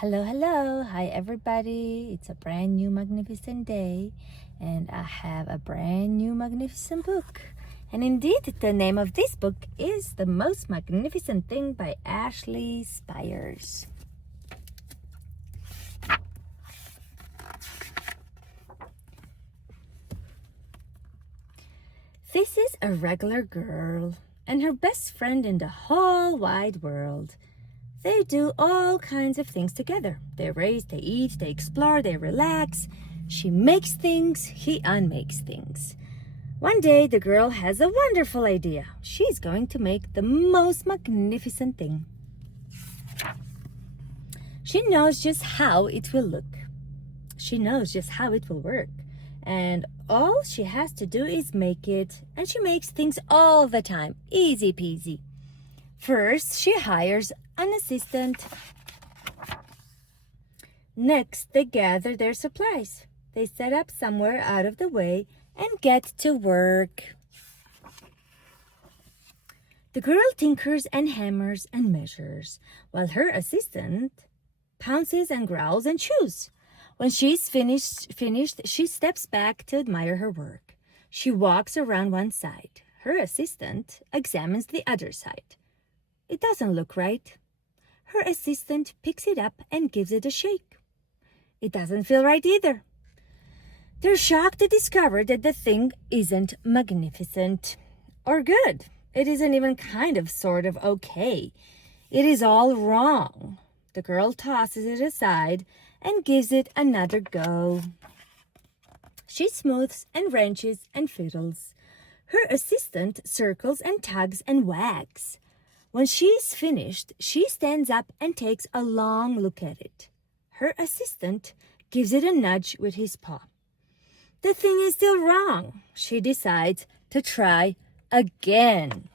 Hello, hello. Hi, everybody. It's a brand new magnificent day, and I have a brand new magnificent book. And indeed, the name of this book is The Most Magnificent Thing by Ashley Spires. This is a regular girl and her best friend in the whole wide world. They do all kinds of things together. They race, they eat, they explore, they relax. She makes things, he unmakes things. One day, the girl has a wonderful idea. She's going to make the most magnificent thing. She knows just how it will look. She knows just how it will work. And all she has to do is make it. And she makes things all the time. Easy peasy. First, she hires an assistant. Next, they gather their supplies. They set up somewhere out of the way and get to work. The girl tinkers and hammers and measures, while her assistant pounces and growls and chews. When she's finished, she steps back to admire her work. She walks around one side. Her assistant examines the other side. It doesn't look right. Her assistant picks it up and gives it a shake. It doesn't feel right either. They're shocked to discover that the thing isn't magnificent or good. It isn't even kind of sort of okay. It is all wrong. The girl tosses it aside and gives it another go. She smooths and wrenches and fiddles. Her assistant circles and tugs and wags. When she's finished, she stands up and takes a long look at it. Her assistant gives it a nudge with his paw. The thing is still wrong. She decides to try again.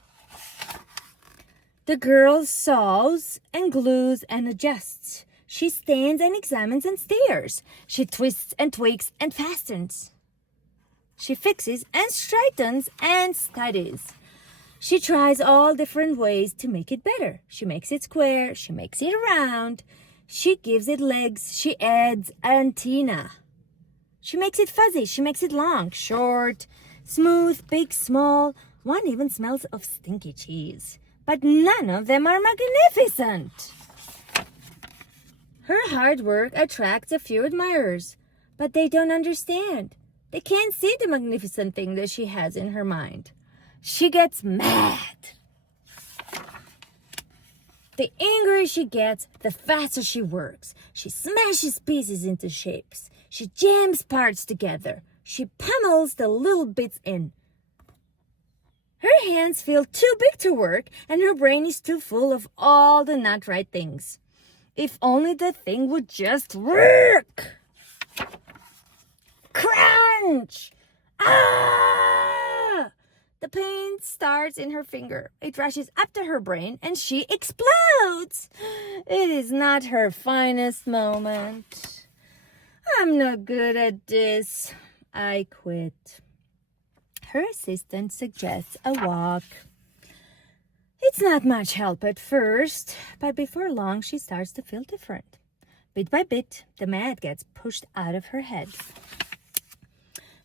The girl saws and glues and adjusts. She stands and examines and stares. She twists and tweaks and fastens. She fixes and straightens and studies. She tries all different ways to make it better. She makes it square. She makes it round. She gives it legs. She adds antenna. She makes it fuzzy. She makes it long, short, smooth, big, small. One even smells of stinky cheese. But none of them are magnificent. Her hard work attracts a few admirers, but they don't understand. They can't see the magnificent thing that she has in her mind. She gets mad. The angrier she gets, the faster she works. She smashes pieces into shapes. She jams parts together. She pummels the little bits in. Her hands feel too big to work, and her brain is too full of all the not right things. If only the thing would just work. Crunch! Ah! The pain starts in her finger. It rushes up to her brain and she explodes. It is not her finest moment. I'm not good at this. I quit. Her assistant suggests a walk. It's not much help at first, but before long she starts to feel different. Bit by bit, the mad gets pushed out of her head.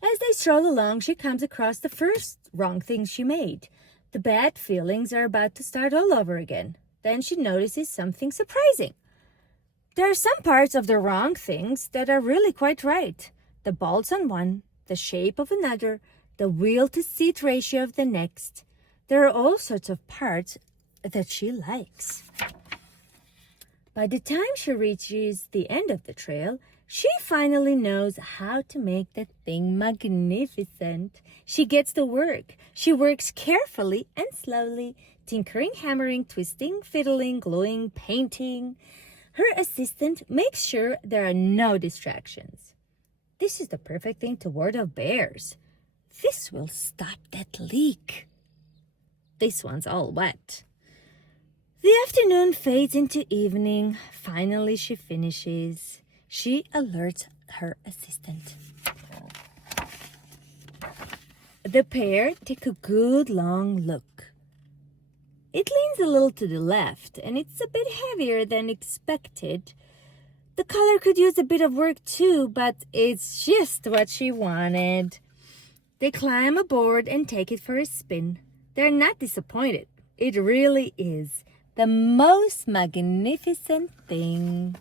As they stroll along, she comes across the first wrong thing she made. The bad feelings are about to start all over again. Then she notices something surprising. There are some parts of the wrong things that are really quite right. The bolts on one, the shape of another, the wheel-to-seat ratio of the next. There are all sorts of parts that she likes. By the time she reaches the end of the trail, she finally knows how to make the thing magnificent. She gets to work. She works carefully and slowly, tinkering, hammering, twisting, fiddling, gluing, painting. Her assistant makes sure there are no distractions. This is the perfect thing to ward off bears. This will stop that leak. This one's all wet. The afternoon fades into evening. Finally, she finishes. She alerts her assistant. The pair take a good long look. It leans a little to the left, and it's a bit heavier than expected. The color could use a bit of work too, but it's just what she wanted. They climb aboard and take it for a spin. They're not disappointed. It really is the most magnificent thing.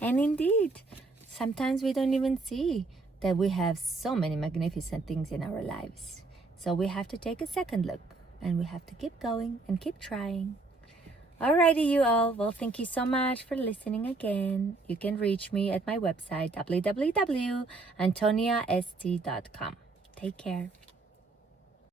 And indeed, sometimes we don't even see that we have so many magnificent things in our lives. So we have to take a second look, and we have to keep going and keep trying. Alrighty, you all. Well, thank you so much for listening again. You can reach me at my website, www.antoniast.com. Take care.